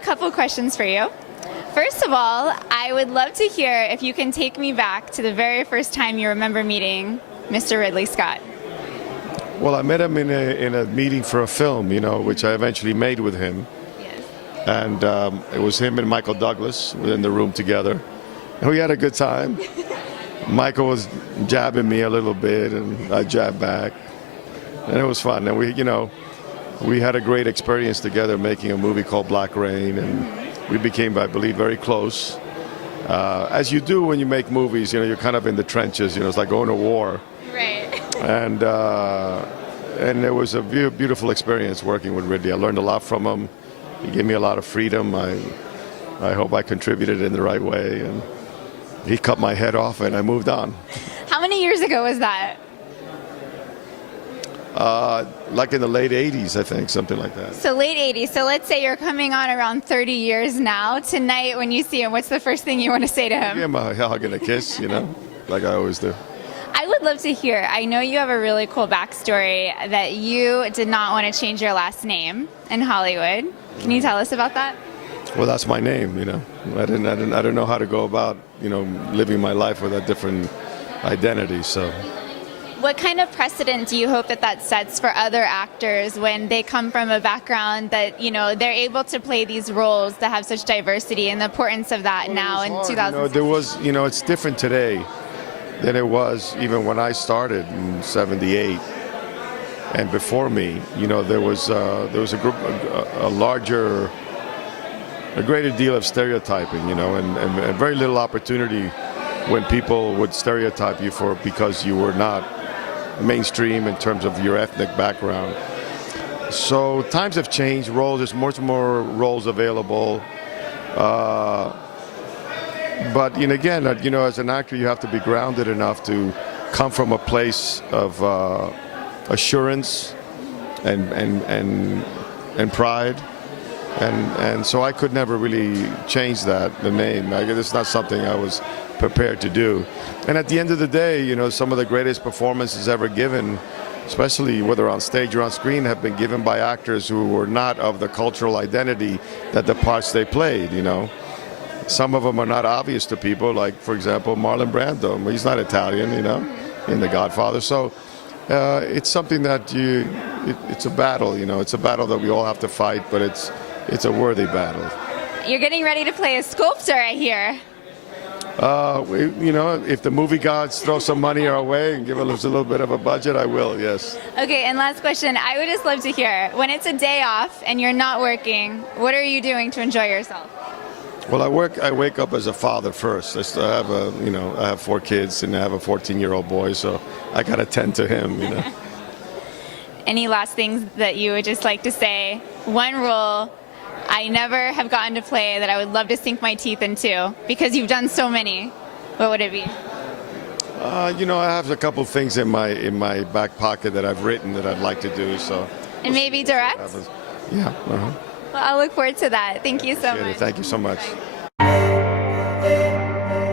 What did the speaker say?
a couple questions for you. First of all, I would love to hear if you can take me back to the very first time you remember meeting Mr. Ridley Scott. Well, I met him in a meeting for a film, which I eventually made with him. Yes. And it was him and Michael Douglas in the room together. And we had a good time. Michael was jabbing me a little bit, and I jabbed back. And it was fun. And we had a great experience together making a movie called Black Rain. And we became, I believe, very close. As you do when you make movies, you're kind of in the trenches. It's like going to war. Right. And it was a beautiful experience working with Ridley. I learned a lot from him. He gave me a lot of freedom. I hope I contributed in the right way. And he cut my head off, and I moved on. How many years ago was that? Like in the late 80s, I think, something like that. So late 80s. So let's say you're coming on around 30 years now. Tonight, when you see him, what's the first thing you want to say to him? Give him a hug and a kiss, like I always do. I would love to hear. I know you have a really cool backstory that you did not want to change your last name in Hollywood. Can you tell us about that? Well, that's my name, I didn't know how to go about, living my life with a different identity, so. What kind of precedent do you hope that sets for other actors when they come from a background that, they're able to play these roles that have such diversity, and the importance of that now in 2000? There was, it's different today than it was even when I started in '78. And before me, there was a group, a greater deal of stereotyping, and very little opportunity when people would stereotype you because you were not mainstream in terms of your ethnic background. So times have changed. There's much more roles available. But again, as an actor, you have to be grounded enough to come from a place of assurance and pride. And so I could never really change the name. It's not something I was prepared to do. And at the end of the day, some of the greatest performances ever given, especially whether on stage or on screen, have been given by actors who were not of the cultural identity that the parts they played, Some of them are not obvious to people, like, for example, Marlon Brando. He's not Italian, in The Godfather. So it's something that it's a battle, It's a battle that we all have to fight, but it's a worthy battle. You're getting ready to play a sculptor, I hear. If the movie gods throw some money our way and give us a little bit of a budget, I will, yes. Okay, and last question. I would just love to hear, when it's a day off and you're not working, what are you doing to enjoy yourself? Well, I wake up as a father first. I have 4 kids, and I have a 14-year-old boy, so I got to tend to him, Any last things that you would just like to say? One role I never have gotten to play that I would love to sink my teeth into, because you've done so many. What would it be? I have a couple things in my back pocket that I've written that I'd like to do. So. And maybe direct? Yeah. Well, I'll look forward to that. Thank you so much. Thank you so much.